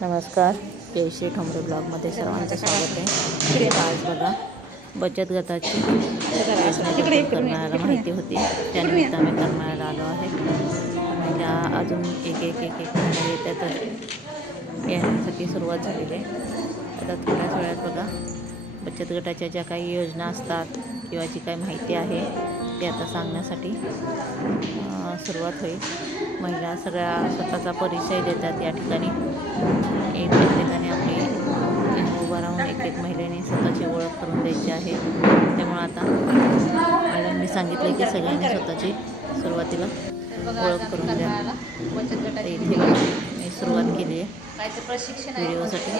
नमस्कार. केशे ठोंबरे ब्लॉगमध्ये सर्वांचं स्वागत आहे. आज बघा बचत गटाची करणाऱ्याला माहिती होती. त्यानिमित्त आम्ही करणाऱ्याला आलो आहे. महिला अजून एक एक एक एक महिला येण्यासाठी सुरुवात झालेली आहे. आता थोड्याच वेळात बघा बचत गटाच्या ज्या काही योजना असतात किंवा जी काही माहिती आहे ते आता सांगण्यासाठी सुरुवात होईल. महिला सगळ्या स्वतःचा परिचय देतात या ठिकाणी. एक प्रत्येकाने आपली उभा राहून एक एक महिलेने स्वतःची ओळख करून द्यायची आहे. त्यामुळं आता मॅडमनी सांगितले की सगळ्यांनी स्वतःची सुरुवातीला ओळख करून द्या. इथे मी सुरुवात केली आहे. काय ते प्रशिक्षण व्हिडिओसाठी.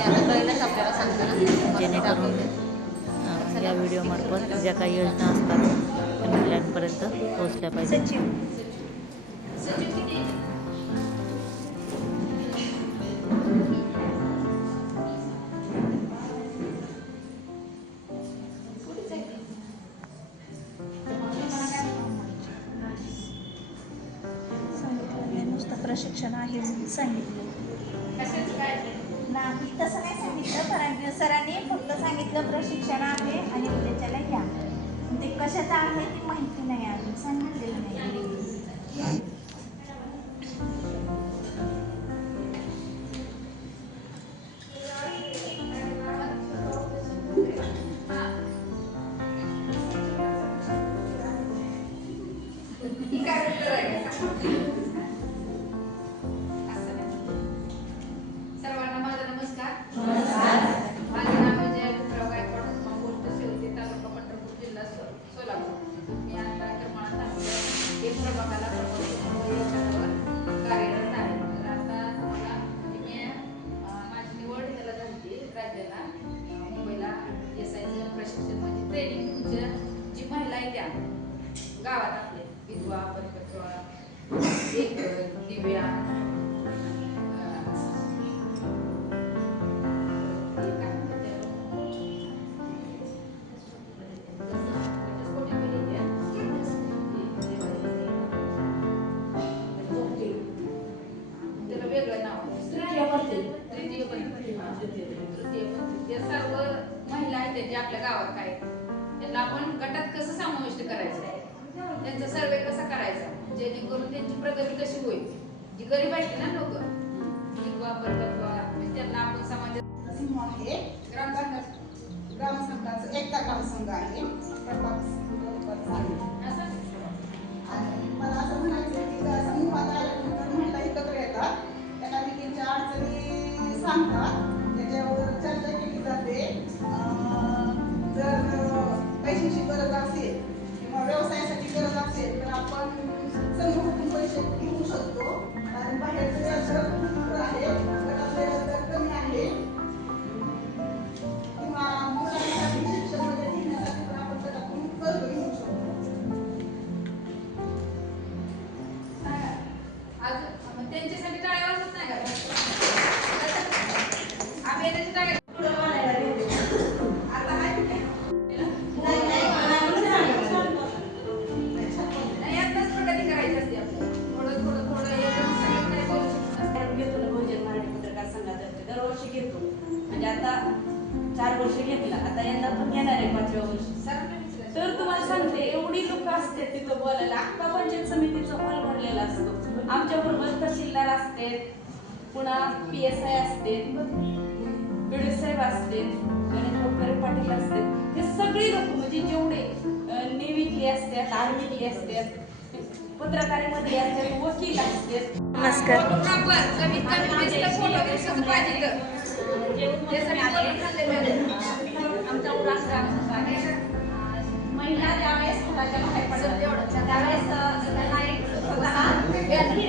जेणेकरून या व्हिडिओमार्फत ज्या काही योजना असतात त्या महिलांपर्यंत पोहोचल्या पाहिजे नुसतं प्रशिक्षण आहे म्हणून सांगितलं. नाही. तसं नाही सांगितलं कारण सरांनी फक्त सांगितलं प्रशिक्षण आहे आणि उद्याच्याला या. पण ते कशाचं आहे ती माहिती नाही अजून सांगितलेलं नाही. त्या गावात आपले विधवा परिपक्वा एक दिव्या. तृतीय पंथी. त्या सर्व महिला आहेत त्या ज्या आपल्या गावात काय त्यांना आपण गटात कसं करायचं? त्यांचा सर्वे कसा करायचा? जेणेकरून त्यांची प्रगती कशी होईल? जी गरीब आहेत ना लोक विधवा म्हणजे त्यांना आपण समाजात सिंह आहे ग्रामसंघाचं एकता ग्रामसंघ आहे. असते तिथं बोलायला. अख्खा पंचायत समितीचा हॉल भरलेला असतो. आमच्या बरोबर तहसीलदार असते. पुन्हा पी एस आय असते. बीडी साहेब असते. गणेश भोकरे पाटील असते. हे सगळी लोक म्हणजे जेवढे नेव्हीतले असतात आर्मीतले असतात पत्रकारीमध्ये असतात वकील असतात नमस्कार. कमीत कमी फोटो दिवसाचं पाहिजे तर. आमचा आहे महिला ज्यावेळेस घराच्या बाहेर पडतात त्यावेळेस त्यांना एक स्वतःला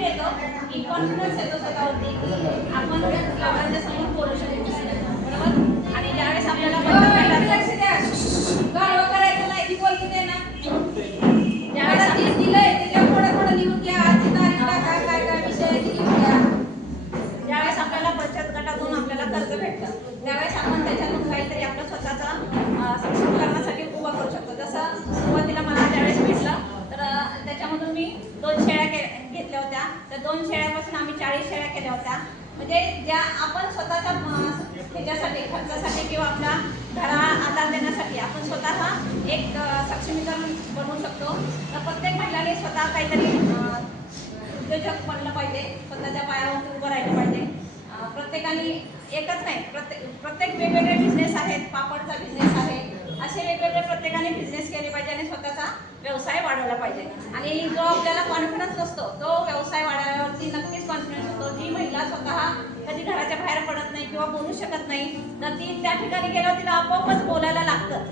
येतो की कॉन्फिडन्स येतो स्वतःवरती. की आपण लोकांच्या समोर बोलू शकतो बरोबर? आणि ज्यावेळेस आपल्याला करायचं नाही, ती बोलते ना. खर्चासाठी किंवा आपला घरा आधार देण्यासाठी आपण स्वतः एक सक्षमीकरण बनवू शकतो. तर प्रत्येक महिलाने स्वतः काहीतरी उद्योजक बनलं पाहिजे. स्वतःच्या पायावर उभं राहिलं पाहिजे. प्रत्येकाने एकच नाही प्रत्येक प्रत्येक वेगवेगळे बिझनेस आहेत पापडचा बिझनेस आहे. असे वेगवेगळे प्रत्येकाने बिझनेस केले पाहिजे आणि स्वतःचा व्यवसाय वाढवला पाहिजे. आणि जो आपल्याला कॉन्फिडन्स असतो तो व्यवसाय वाढवण्यावरती नक्कीच कॉन्फिडन्स असतो जी महिला स्वतः कधी घराच्या बाहेर पडत नाही किंवा बोलू शकत नाही तर ती त्या ठिकाणी गेल्यावर तिला आपोआपच बोलायला लागतं.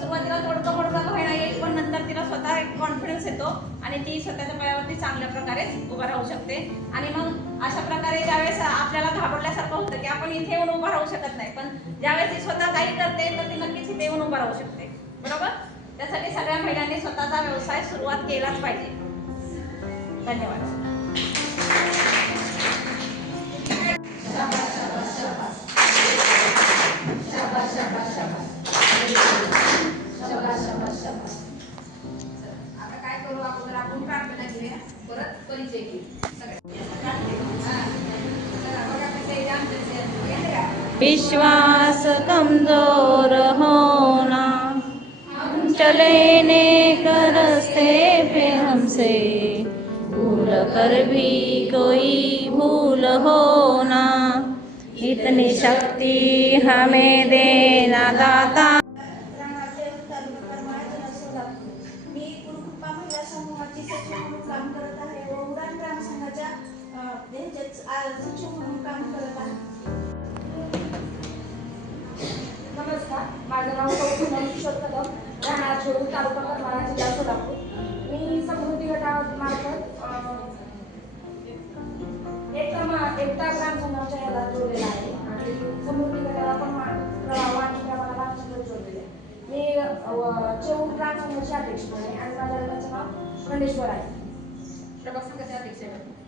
सुरुवातीला थोडकं मोडकं का येईल पण नंतर तिला स्वतः एक कॉन्फिडन्स येतो आणि ती स्वतःच्या पायावरती चांगल्या प्रकारे उभं राहू शकते. आणि मग अशा प्रकारे ज्यावेळेस आपल्याला घाबरल्यासारखं होतं की आपण इथे येऊन उभं राहू शकत नाही पण ज्यावेळेस ती स्वतः काही करते तर ती नक्कीच इथे येऊन उभं राहू शकते. बरोबर? त्यासाठी सगळ्या महिलांनी स्वतःचा व्यवसाय सुरुवात केलाच पाहिजे. धन्यवाद. विश्वास कमजोर होना हम चले नेक रस्ते पे हमसे। भूल कर भी कोई भूल होना इतनी शक्ति हमें देना दाता। म्हणून काम करत आहे. नमस्कार माझं नाव पूनम किशोर कदम राहणार शेळू तालुका करमाळा जिल्हा सोलापूर. मी समृद्धी गटामार्फत एकता ग्राम संघाच्या याला जोडलेला आहे. आणि समृद्धी गटाला पण प्रभाव आणि प्रमाणाला आमच्याकडे जोडलेले मी चेऊ ग्राम संघाची अध्यक्ष आहे आणि माझ्या गटाचं नाव खंडेश्वर आहे. प्रभाग संघाचे अध्यक्ष आहे.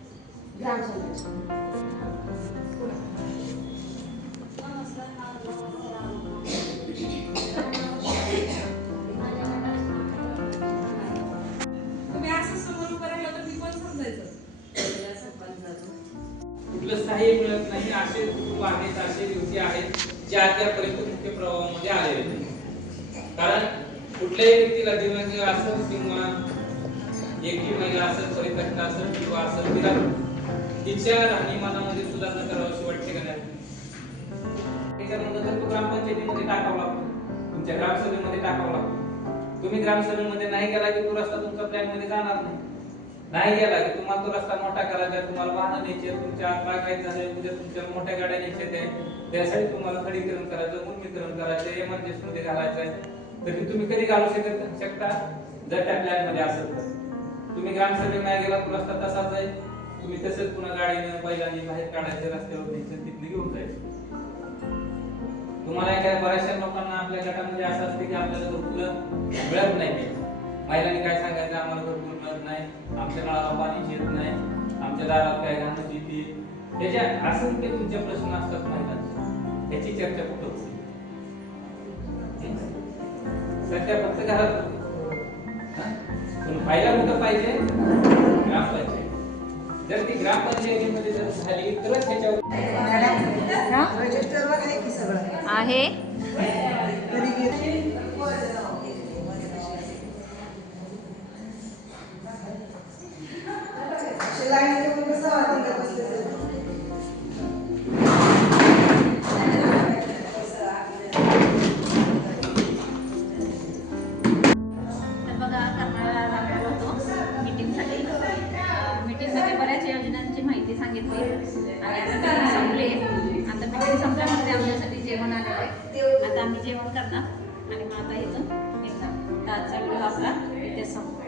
कुठलं सहाय्य मिळत नाही असे कुटुंब आहेत असे व्यक्ती आहेत जे अद्यापर्यंत मुख्य प्रवाहामध्ये आले नाही. कारण कुठल्याही व्यक्तीला दिव्यांग असं किंवा एकटी महिला असेल परित्यक्त असेल किंवा असेल तिला तिच्या राहणीमानामध्ये सुधारणा करावीशी वाटते का नाही? त्याच्यानंतर तो ग्रामपंचायतीमध्ये टाकावा लागतो. तुमच्या ग्रामसभेमध्ये टाकावा लागतो. तुम्ही ग्रामसभेमध्ये नाही गेला की तो रस्ता तुमच्या प्लॅनमध्ये जाणार नाही. नाही गेला की तुम्हाला तो रस्ता मोठा करायचा तुम्हाला वाहन न्यायचे तुमच्या बागायत झाले उद्या तुमच्या मोठ्या गाड्या न्यायच्या त्या त्यासाठी तुम्हाला खडीकरण करायचं मुर्मीकरण करायचं एमर्जन्सी मध्ये घालायचं आहे. तर तुम्ही कधी घालू शकत शकता? जर त्या प्लॅनमध्ये असेल तर. तुम्ही ग्रामसभेत नाही गेला तो रस्ता तसाच आहे. तुम्ही तसंच पुन्हा गाडीनं बैलांनी बाहेर काढायचं रस्त्यावर न्यायचं तिथनं घेऊन जायचं. तुम्हाला एखाद्या बऱ्याचशा लोकांना आपल्या गटामध्ये असं असते की आपल्याला घरकुलं मिळत नाही ते. काय सांगायचं? आम्हाला घरकुल मिळत नाही आमच्या नळाला पाणी येत नाही आमच्या दाराला काय घालणं येते त्याच्या असंख्य तुमचे प्रश्न असतात महिलांचे. त्याची चर्चा कुठं होते? सध्या फक्त घरात ग्रामपंचायतीमध्ये जर झाली तरच त्याच्यावर रजिस्टरवर आहे की सगळं? आहे. माहिती आणि आता मीटिंग आता मीटिंग संपल्यामध्ये आमच्यासाठी जेवण आलेलं आहे. आता आम्ही जेवण करणार. आणि मग आता इथून निघणार. तर आजचा व्हिडिओ आपला इथे संपूया